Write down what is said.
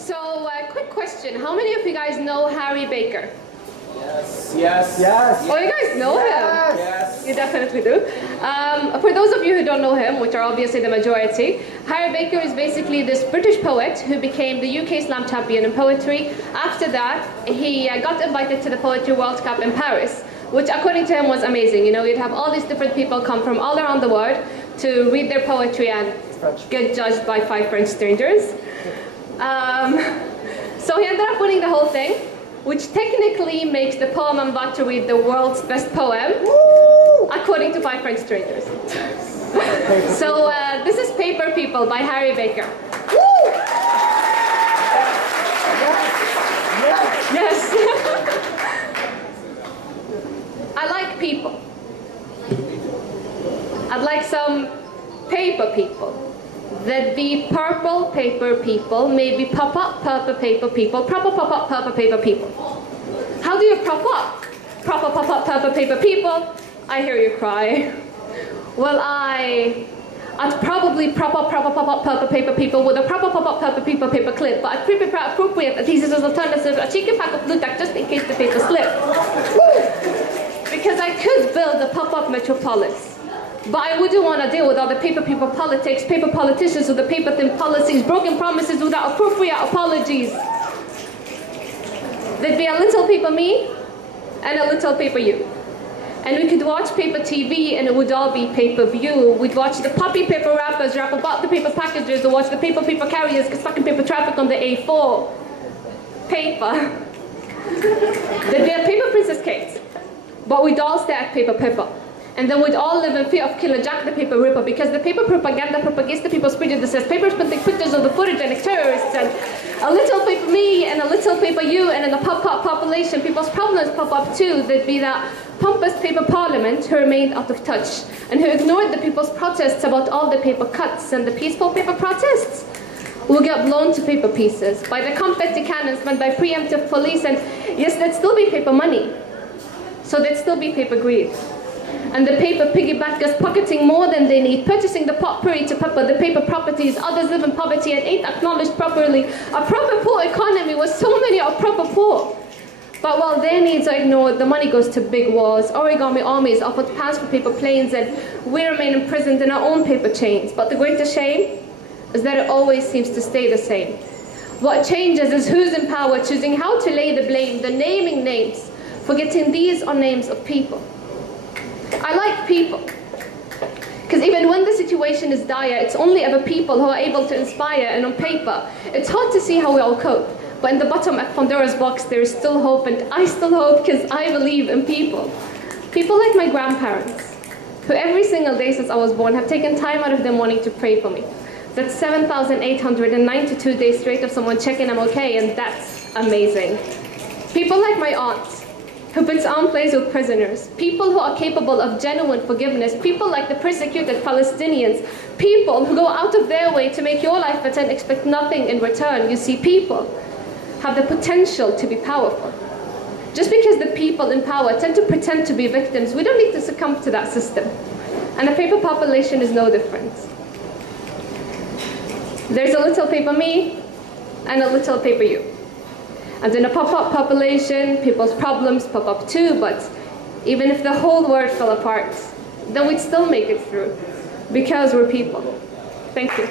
So, quick question. How many of you guys know Harry Baker? Yes. Yes. Yes. Oh, you guys know him? Yes. You definitely do. For those of you who don't know him, which are obviously the majority, Harry Baker is basically this British poet who became the UK Slam champion in poetry. After that, he got invited to the Poetry World Cup in Paris, which according to him was amazing. You know, you'd have all these different people come from all around the world to read their poetry and get judged by 5 French strangers. So he ended up winning the whole thing, which technically makes the poem I'm about to read the world's best poem, according to 5 French strangers. So this is Paper People by Harry Baker. Yes. I like people. I'd like some paper people. That be purple paper people, maybe pop up purple paper people, proper pop up purple paper people. How do you prop up? Proper pop up purple paper people? I hear you cry. Well, I'd probably prop up purple paper people with a proper pop up purple paper clip, but I'd prepare appropriate adhesives as alternative, a chicken pack of blue tack just in case the paper slip. Because I could build a pop up metropolis. But I wouldn't want to deal with all the paper people politics, paper politicians with the paper thin policies, broken promises without appropriate apologies. There'd be a little paper me and a little paper you. And we could watch paper TV and it would all be pay-per-view. We'd watch the puppy paper rappers rap about the paper packages or watch the paper carriers get stuck in paper traffic on the A4. Paper. There'd be a paper Princess Kate. But we'd all stare at paper. And then we'd all live in fear of Killer Jack the Paper Ripper because the paper propaganda propagates the people's prejudices. Papers printing pictures of the photogenic terrorists and a little paper me and a little paper you, and in the pop-up population, people's problems pop up too. There'd be that pompous paper parliament who remained out of touch and who ignored the people's protests about all the paper cuts, and the peaceful paper protests will get blown to paper pieces by the confetti cannons meant by preemptive police. And yes, there'd still be paper money. So there'd still be paper greed. And the paper piggybackers pocketing more than they need, purchasing the potpourri to pepper the paper properties. Others live in poverty and ain't acknowledged properly. A proper poor economy with so many are proper poor. But while their needs are ignored, the money goes to big wars. Origami armies offered pants for paper planes, and we remain imprisoned in our own paper chains. But the greatest shame is that it always seems to stay the same. What changes is who's in power, choosing how to lay the blame, the naming names, forgetting these are names of people. I like people, because even when the situation is dire, it's only ever people who are able to inspire, and on paper, it's hard to see how we all cope. But in the bottom of Pandora's box, there is still hope, and I still hope because I believe in people. People like my grandparents, who every single day since I was born have taken time out of them wanting to pray for me. That's 7,892 days straight of someone checking I'm okay, and that's amazing. People like my aunt, who puts on plays with prisoners, people who are capable of genuine forgiveness, people like the persecuted Palestinians, people who go out of their way to make your life better and expect nothing in return. You see, people have the potential to be powerful. Just because the people in power tend to pretend to be victims, we don't need to succumb to that system. And the paper population is no different. There's a little paper me and a little paper you. And in a pop-up population, people's problems pop up too, but even if the whole world fell apart, then we'd still make it through, because we're people. Thank you.